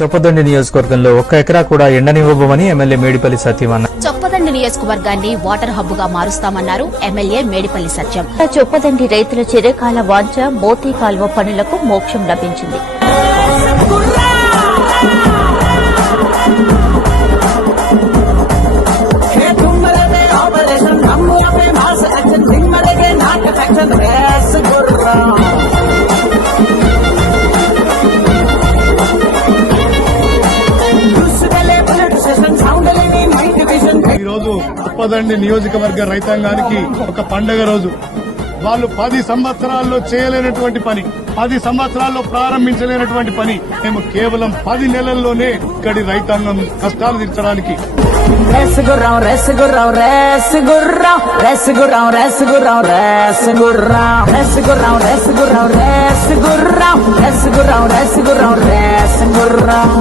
చొప్పదండి నియోజకవర్గంలో 1 ఎకరా కూడా ఎండనివ్వబోమని ఎమ్మెల్యే మేడిపల్లి సత్యం అన్నారు. చొప్పదండి నియోజకవర్గాన్ని వాటర్ హబ్ గా మారుస్తామన్నారు ఎమ్మెల్యే మేడిపల్లి సత్యం. చొప్పదండి రైతుల చిరకాల వాంఛ మోతీ కాల్వ పనులకు మోక్షం లభించింది. ఈరోజు చొప్పదండి నియోజకవర్గ రైతాంగానికి ఒక పండగ రోజు. వాళ్ళు 10 సంవత్సరాల్లో చేయలేనటువంటి పని, 10 సంవత్సరాల్లో ప్రారంభించలేనటువంటి పని మేము కేవలం 10 నెలల్లోనే ఇక్కడి రైతాంగం కష్టాలు తీర్చడానికి రెస్గుర్రం రెస్గుర్రం రెస్గుర్రం రెస్గుర్రం రెస్గుర్రం రెస్గుర్రం రెస్గుర్రం రెస్గుర్రం రెస్గుర్రం రెస్గుర్రం రెస్గుర్రం రెస్గుర్రం